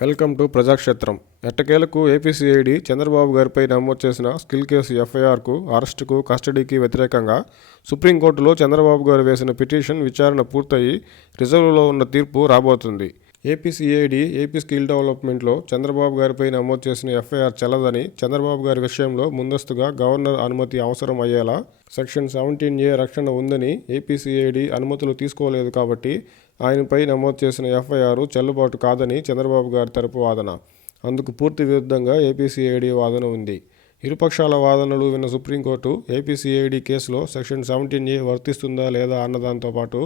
Welcome to ప్రజాక్షేత్రం. ఎట్టకేలకు ఏపీసీఐడి చంద్రబాబు గారిపై నమోదు చేసిన స్కిల్ కేసు ఎఫ్ఐఆర్కు, అరెస్టుకు, కస్టడీకి వ్యతిరేకంగా సుప్రీంకోర్టులో చంద్రబాబు గారు వేసిన పిటిషన్ విచారణ పూర్తయి రిజర్వ్లో ఉన్న తీర్పు రాబోతుంది. ఏపీసీఐడి ఏపీ స్కిల్ డెవలప్మెంట్లో చంద్రబాబు గారిపై నమోదు చేసిన ఎఫ్ఐఆర్ చెల్లదని, చంద్రబాబు గారి విషయంలో ముందస్తుగా గవర్నర్ అనుమతి అవసరం అయ్యేలా సెక్షన్ 17A రక్షణ ఉందని ఏపీసీఐడి అనుమతులు తీసుకోలేదు కాబట్టి ఆయనపై నమోదు చేసిన ఎఫ్ఐఆర్ చెల్లుబాటు కాదని చంద్రబాబు గారి తరపు వాదన. అందుకు పూర్తి విరుద్ధంగా ఏపీసీఐడి వాదన ఉంది. ఇరుపక్షాల వాదనలు విన్న సుప్రీంకోర్టు ఏపీసీఐడి కేసులో సెక్షన్ 17A వర్తిస్తుందా లేదా అన్నదాంతో పాటు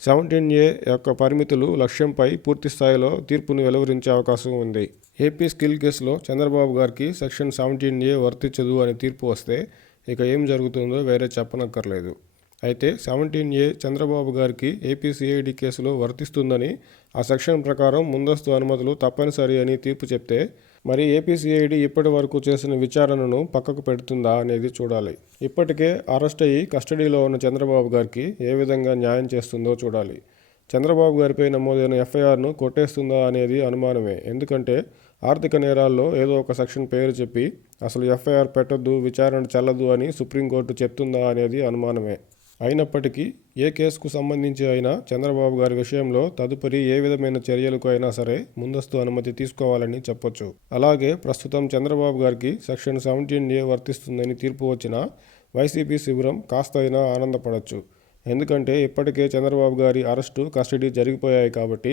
17A యొక్క పరిమితులు, లక్ష్యంపై పూర్తి స్థాయిలో తీర్పును వెలువరించే అవకాశం ఉంది. ఏపీ స్కిల్ కేసులో చంద్రబాబు గారికి సెక్షన్ 17A వర్తించదు అని తీర్పు వస్తే ఇక ఏం జరుగుతుందో వేరే చెప్పనక్కర్లేదు. అయితే 17A చంద్రబాబు గారికి ఏపీసీఐడి కేసులో వర్తిస్తుందని, ఆ సెక్షన్ ప్రకారం ముందస్తు అనుమతులు తప్పనిసరి అని తీర్పు చెప్తే మరి ఏపీసీఐడి ఇప్పటి వరకు చేసిన విచారణను పక్కకు పెడుతుందా అనేది చూడాలి. ఇప్పటికే అరెస్ట్ అయ్యి కస్టడీలో ఉన్న చంద్రబాబు గారికి ఏ విధంగా న్యాయం చేస్తుందో చూడాలి. చంద్రబాబు గారిపై నమోదైన ఎఫ్ఐఆర్ను కొట్టేస్తుందా అనేది అనుమానమే. ఎందుకంటే ఆర్థిక నేరాల్లో ఏదో ఒక సెక్షన్ పేరు చెప్పి అసలు ఎఫ్ఐఆర్ పెట్టొద్దు, విచారణ చెల్లదు అని సుప్రీంకోర్టు చెప్తుందా అనేది అనుమానమే. అయినప్పటికీ ఏ కేసుకు సంబంధించి అయినా చంద్రబాబు గారి విషయంలో తదుపరి ఏ విధమైన చర్యలకు అయినా సరే ముందస్తు అనుమతి తీసుకోవాలని చెప్పొచ్చు. అలాగే ప్రస్తుతం చంద్రబాబు గారికి సెక్షన్ 17A వర్తిస్తుందని తీర్పు వచ్చినా వైసీపీ శిబిరం కాస్త అయినా ఆనందపడవచ్చు. ఎందుకంటే ఇప్పటికే చంద్రబాబు గారి అరెస్టు, కస్టడీ జరిగిపోయాయి కాబట్టి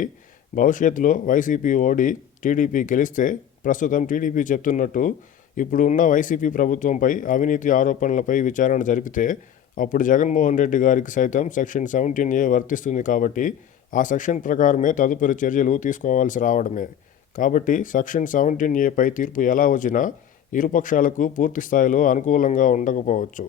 భవిష్యత్తులో వైసీపీ ఓడి టీడీపీ గెలిస్తే ప్రస్తుతం టీడీపీ చెప్తున్నట్టు ఇప్పుడు ఉన్న వైసీపీ ప్రభుత్వంపై అవినీతి ఆరోపణలపై విచారణ జరిపితే అప్పుడు జగన్మోహన్ రెడ్డి గారికి సైతం సెక్షన్ 17A వర్తిస్తుంది కాబట్టి ఆ సెక్షన్ ప్రకారమే తదుపరి చర్యలు తీసుకోవాల్సి రావడమే. కాబట్టి సెక్షన్ 17A పై తీర్పు ఎలా వచ్చినా ఇరుపక్షాలకు పూర్తి స్థాయిలో అనుకూలంగా ఉండకపోవచ్చు.